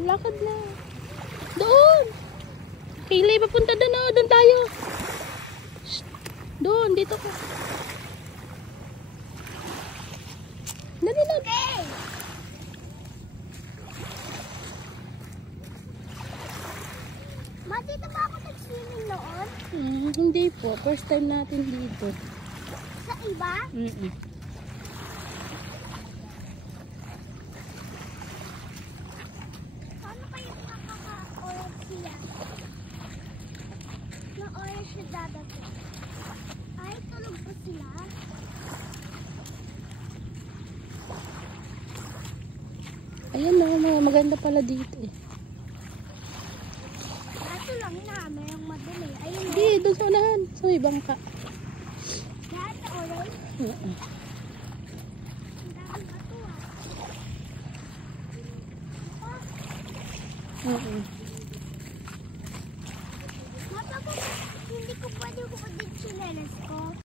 Lakad na. Doon! Hailey, papunta doon o. Doon tayo. Shh. Doon, dito ka. Dali na. Okay. Ma, dito ba ako nag-swimming noon? Hindi po. First time natin dito. Sa iba? Paano kayo makaka-oras siya? Na oras siya dadating? Ay, tulog pa sila? Ayan o, maganda pala dito eh. Kaso lang na, mayroong madali. Ayun, Hindi, doon sa unahan. Sa may bangka. lahat na oras. Oo. Ang daming bato ah. Oo. Mapapag hindi ko pwede ko din chinelas ko.